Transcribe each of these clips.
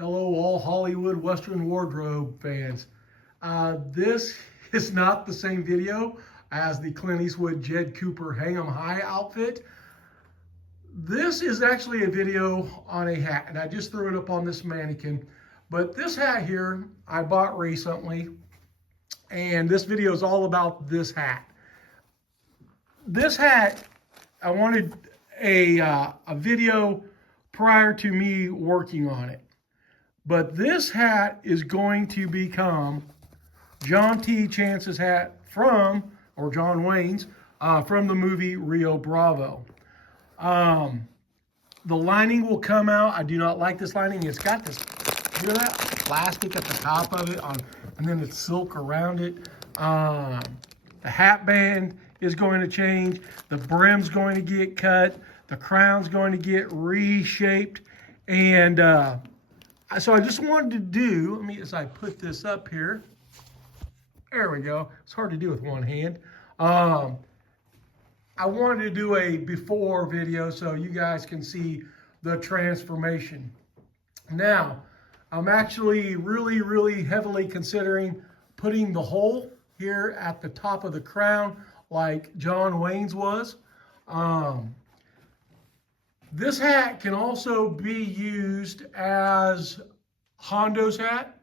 Hello, all Hollywood Western wardrobe fans. This is not the same video as the Clint Eastwood Jed Cooper Hang 'em High outfit. This is actually a video on a hat, and I just threw it up on this mannequin. But this hat here, I bought recently, and this video is all about this hat. This hat, I wanted a video prior to me working on it. But this hat is going to become John T. Chance's hat or John Wayne's, from the movie Rio Bravo. The lining will come out. I do not like this lining. It's got this, hear that? Plastic at the top of it, and then it's silk around it. The hat band is going to change. The brim's going to get cut. The crown's going to get reshaped. And so I just wanted to do, as I put this up here, there we go. It's hard to do with one hand. I wanted to do a before video so you guys can see the transformation. Now, I'm actually really heavily considering putting the hole here at the top of the crown like John Wayne's was. This hat can also be used as Hondo's hat.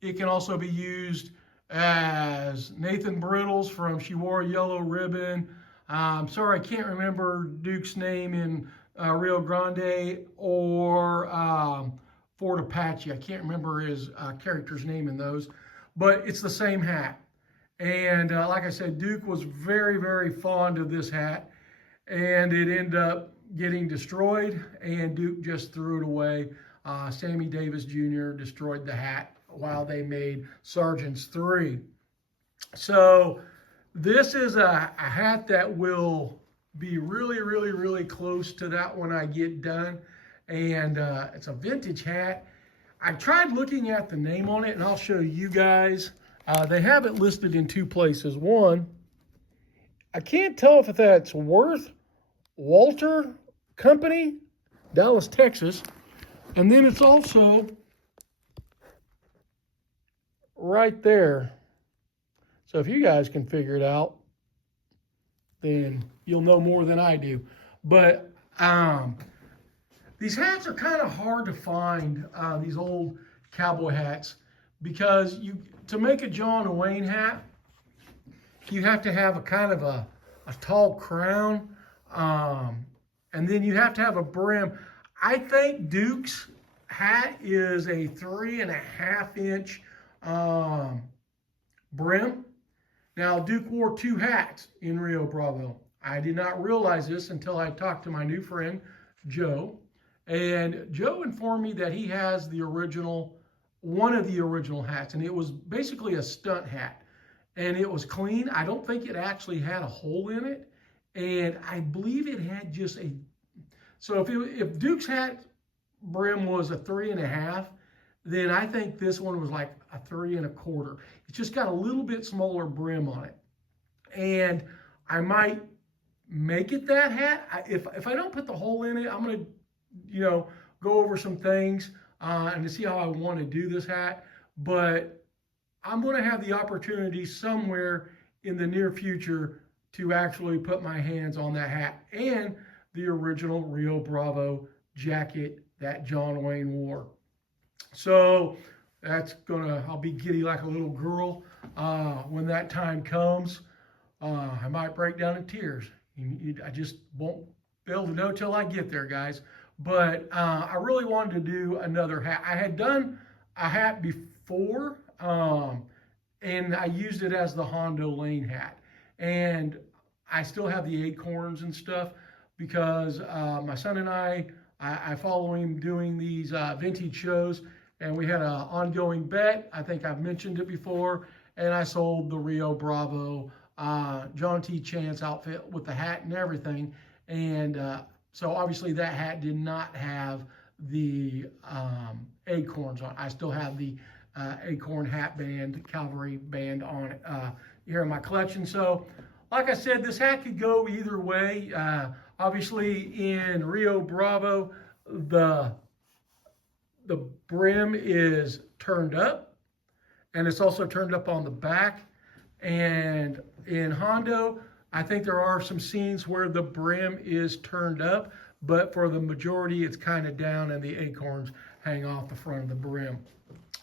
It can also be used as Nathan Brittle's from She Wore a Yellow Ribbon. I'm sorry, I can't remember Duke's name in Rio Grande or Fort Apache. I can't remember his character's name in those, but it's the same hat. And like I said, Duke was very fond of this hat, and it ended up getting destroyed, and Duke just threw it away. Sammy Davis Jr. destroyed the hat while they made Sergeant's 3. So this is a hat that will be really close to that when I get done. And it's a vintage hat. I tried looking at the name on it, and I'll show you guys. They have it listed in 2 places. One, I can't tell if that's Worth Walter Company, Dallas, Texas. And then it's also right there. So if you guys can figure it out, then you'll know more than I do. But these hats are kind of hard to find, these old cowboy hats, because to make a John Wayne hat, you have to have a kind of a tall crown, and then you have to have a brim. I think Duke's hat is a 3.5 inch brim. Now, Duke wore 2 hats in Rio Bravo. I did not realize this until I talked to my new friend, Joe. And Joe informed me that he has one of the original hats, and it was basically a stunt hat. And it was clean. I don't think it actually had a hole in it. And I believe it had just so if Duke's hat brim was a 3.5, then I think this one was like a 3.25. It's just got a little bit smaller brim on it. And I might make it that hat. If I don't put the hole in it, I'm going to, go over some things and to see how I want to do this hat. But I'm going to have the opportunity somewhere in the near future to actually put my hands on that hat and the original Rio Bravo jacket that John Wayne wore. So I'll be giddy like a little girl when that time comes. I might break down in tears. I just won't be able to know till I get there, guys. But I really wanted to do another hat. I had done a hat before, and I used it as the Hondo Lane hat. And I still have the acorns and stuff because my son and I follow him doing these vintage shows, and we had an ongoing bet. I think I've mentioned it before, and I sold the Rio Bravo John T. Chance outfit with the hat and everything. And so obviously that hat did not have the acorns on it. I still have the acorn hat band, cavalry band on it here in my collection. So like I said, this hat could go either way. Obviously in Rio Bravo, the the brim is turned up, and it's also turned up on the back. And in Hondo, I think there are some scenes where the brim is turned up, but for the majority, it's kind of down and the acorns hang off the front of the brim.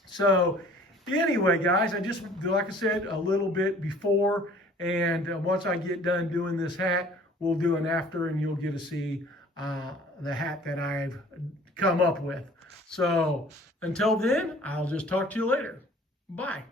So anyway, guys, I just, like I said, a little bit before, and once I get done doing this hat, we'll do an after, and you'll get to see the hat that I've come up with. So until then, I'll just talk to you later. Bye.